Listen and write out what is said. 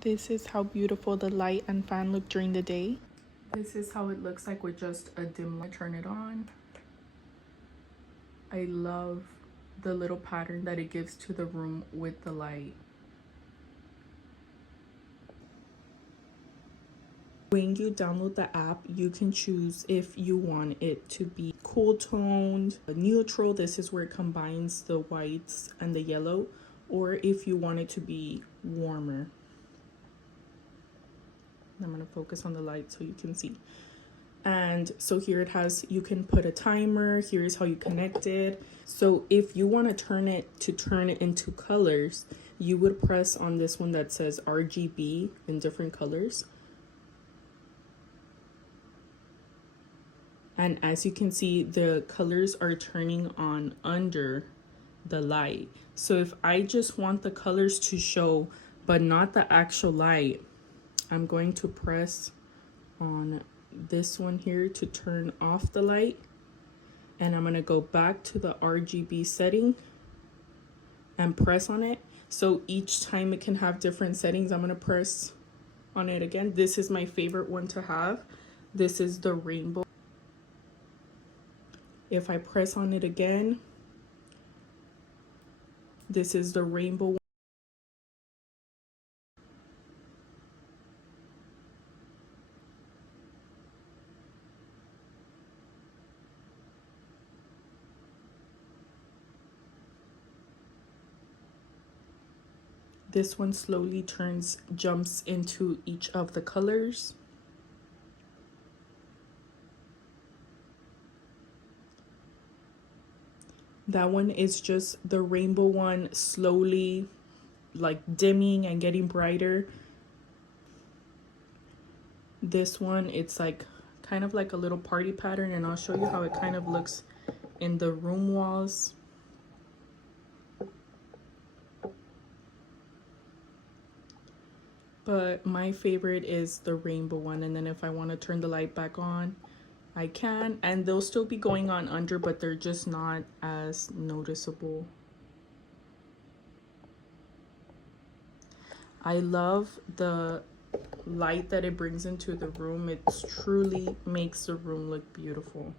This is how beautiful the light and fan look during the day. This is how it looks like with just a dim light. Turn it on. I love the little pattern that it gives to the room with the light. When you download the app, you can choose if you want it to be cool toned, neutral. This is where it combines the whites and the yellow, or if you want it to be warmer. I'm going to focus on the light so you can see. And so here it has, you can put a timer. Here's how you connect it. So if you want to turn it into colors, you would press on this one that says RGB in different colors. And as you can see, the colors are turning on under the light. So if I just want the colors to show, but not the actual light, I'm going to press on this one here to turn off the light. And I'm going to go back to the RGB setting and press on it. So each time it can have different settings. I'm going to press on it again. This is my favorite one to have. This is the rainbow. If I press on it again, this is the rainbow one. This one slowly jumps into each of the colors. That one is just the rainbow one, slowly like dimming and getting brighter. This one, it's like kind of like a little party pattern, and I'll show you how it kind of looks in the room walls. But my favorite is the rainbow one, and then if I want to turn the light back on, I can, and they'll still be going on under, but they're just not as noticeable. I love the light that it brings into the room. It truly makes the room look beautiful.